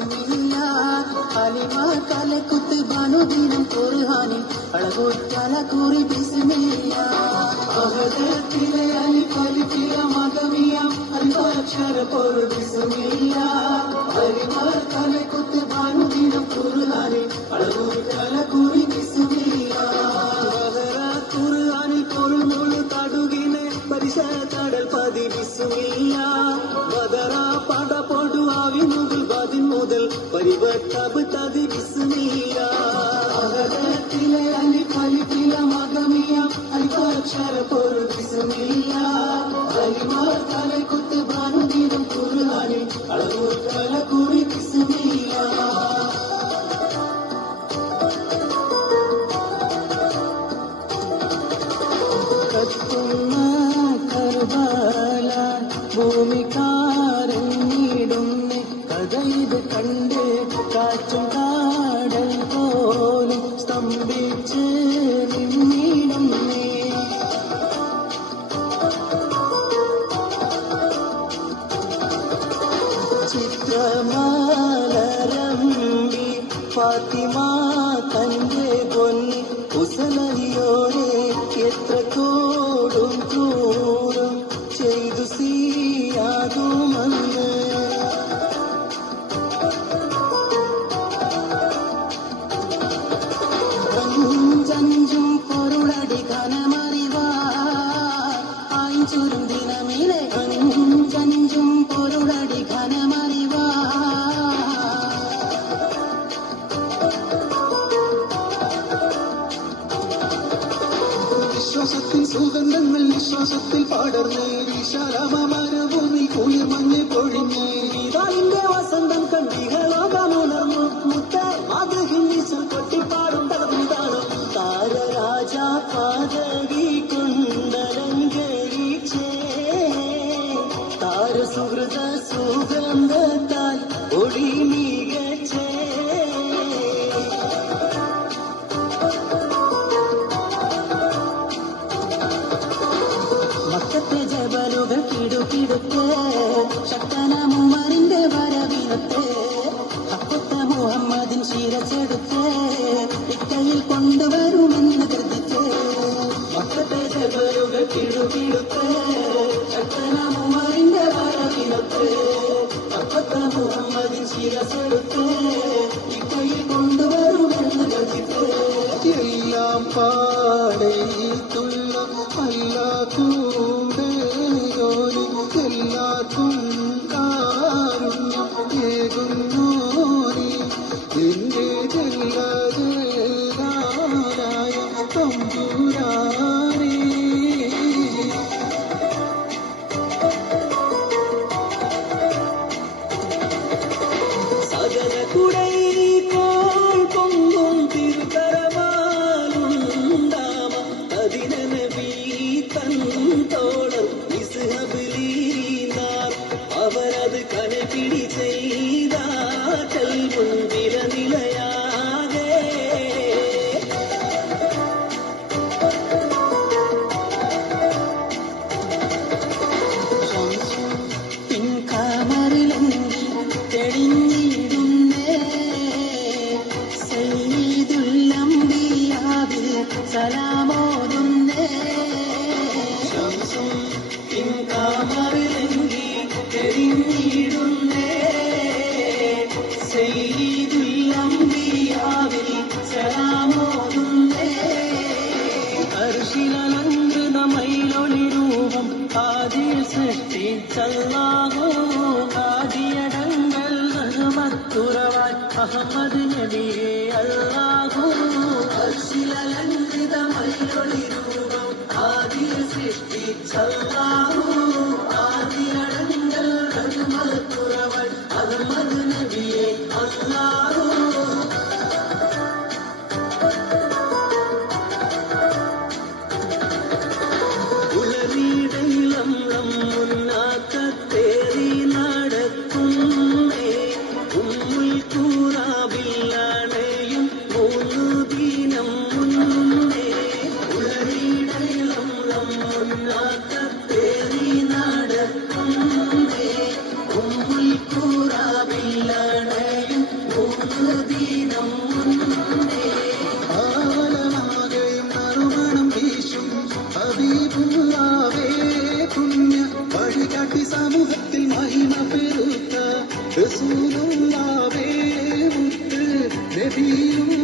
ബിസ്മില്ലാ അലിമ കലക്കുത്ത് ബനുദിനം ഖുർആനിൽ അളകൂറ്റല കുറി ബിസ്മില്ലാ അഹദത്തിലെ അലിഫലിഫിയ മദമിയ അൽഫക്ഷര പൊരുൾ ബിസ്മില്ലാ അലിമ കലക്കുത്ത് ബനുദിനം ഖുർആനിൽ അളകൂറ്റല കുറി ബിസ്മില്ലാ ഖുർആനിൽ പൊരുൾ മുഴു തടുകിനെ പരിശകടൽ പതി ബിസ്മില്ലാ ബദറ പട പൊടു ആവി മുതൽ ബദിൻ മുതൽ പരിവർത്തബ് തതി ബിസ്മില്ലാ അഹദത്തിലെ അലിഫലിഫിയ മദമിയ അൽഫക്ഷര പൊരുൾ ബിസ്മില്ലാ അലിമ കലക്കുത്ത് ബനുദിനം ഖുർആനിൽ അളകൂറ്റല കുറി ബിസ്മില്ലാ കർബല ഭൂമിക്കാരങ്ങിടുന്നേ കഥയിത് കണ്ട് കാറ്റും കാടൽ പോലും സ്തംഭിച്ച് നിന്നിടുന്നേ ചിത്രമാലരമ്പി ഫാത്തിമ തന്റെ പൊന്നി കുസലയോടെ എത്ര കോടും ക്രൂരും ചെയ്തു സീയാകുമെന്ന് അഞ്ചും പൊരുളടി ഘനമറിവാ ആയിഞ്ചുരും ദിനമിലെ അഞ്ചും പൊരുളടി ഘനമറിവാ വിശ്വാസത്തിൽ സുഗന്ധങ്ങൾ വിശ്വാസത്തിൽ പടർന്ന് വിശാലമരുഭൂമി കുളിർ മഞ്ഞ് പൊഴിഞ്ഞ് ഇതായിന്റെ വസന്തം കണ്ടികളോകമുണർന്നു മുത്ത മാതൃഹിന്ദിസം കൊട്ടിപ്പാടും തകർന്നിതാണ് താരരാജ പാതകി കൊണ്ടലങ്കരിച്ചേ താരസുഹൃത സുഗന്ധത്താൽ ഒടി മികച്ചേ മക്കത്തെ ജബലുകൾ കിടുകിടുത്ത് ശക്തനമുമറിന്റെ വരവിനത്ത് അപ്പത്ത മുഹമ്മദിൻ ശിരസെടുത്ത് ഇക്കയിൽ കൊണ്ടുവരുമെന്ന് കരുതിച്ച് മക്കത്തെ ജബലുകൾ കിടുകിടുത്ത് ശക്തനമുമറിന്റെ വരവിനത്ത് അപ്പത്ത മുഹമ്മദിൻ ശിരസെടുത്ത് ഇക്കയിൽ കൊണ്ടുവരുമെന്ന് കരുതിച്ച് എല്ലാം പാടേത്തുള്ള അല്ലാ കൂടെ എല്ലാവർക്കും കാരുണ്യം ഏകുന്നോനി എന്റെ ജല്ലായ തമ്പുരാനേ സകല കുടൈ കോൾ പൊങ്കും തിരുതരമാലുണ്ടാമ അതിനബി തന്തോളം ഇസ്ഹബിലീനാർ അവരത് കനപിടി ചെയ്ത കൽമുൻപില നിലയാകെ പിൻകാമറിലെങ്കിൽ തെളിഞ്ഞിടുന്നേ സയ്യിദുല്ലംബിയാവിൽ സലാമോതുന്നേ പിൻകാമറിലെങ്കിൽ തെളിഞ്ഞിടുന്നേ സയ്യിദുല്ലംബിയാവിൽ സലാമോതുന്നേ അർശിലലങ്കൃതമയിലൊളി രൂപം ആദിയിൽ സൃഷ്ടിച്ചല്ലാഹു ആദിയടങ്ങൾ റഹ്മത്തുറവാൻ അഹമ്മദ് നബിയെ അല്ലാഹു അർശിലലങ്കൃതമയിലൊളി രൂപം ആദിയിൽ സൃഷ്ടിച്ചല്ലാഹു ആദിയടങ്ങൾ റഹ്മത്തുറവാൻ അഹമ്മദ് നബിയെ അല്ലാഹു മുന്നാക്കത്തേറി നടക്കുന്നേ ഉമ്മുൽ ഖുറാബില്ലണയും 3 ദിനം മുന്നേ ഉളരിടയിളം മുന്നാക്കത്തേറി നടക്കുന്നേ ഉമ്മുൽ ഖുറാബില്ല സുദീനം മുന്നേ ആവലമാകെയും നറുമണം വീശും ഹബീബുള്ളാവേ പുണ്യ വഴികാട്ടി സമൂഹത്തിൽ മഹിമ പെരുത്ത റസൂലുള്ളാവേ മുത്ത് നബിയുള്ളാവേ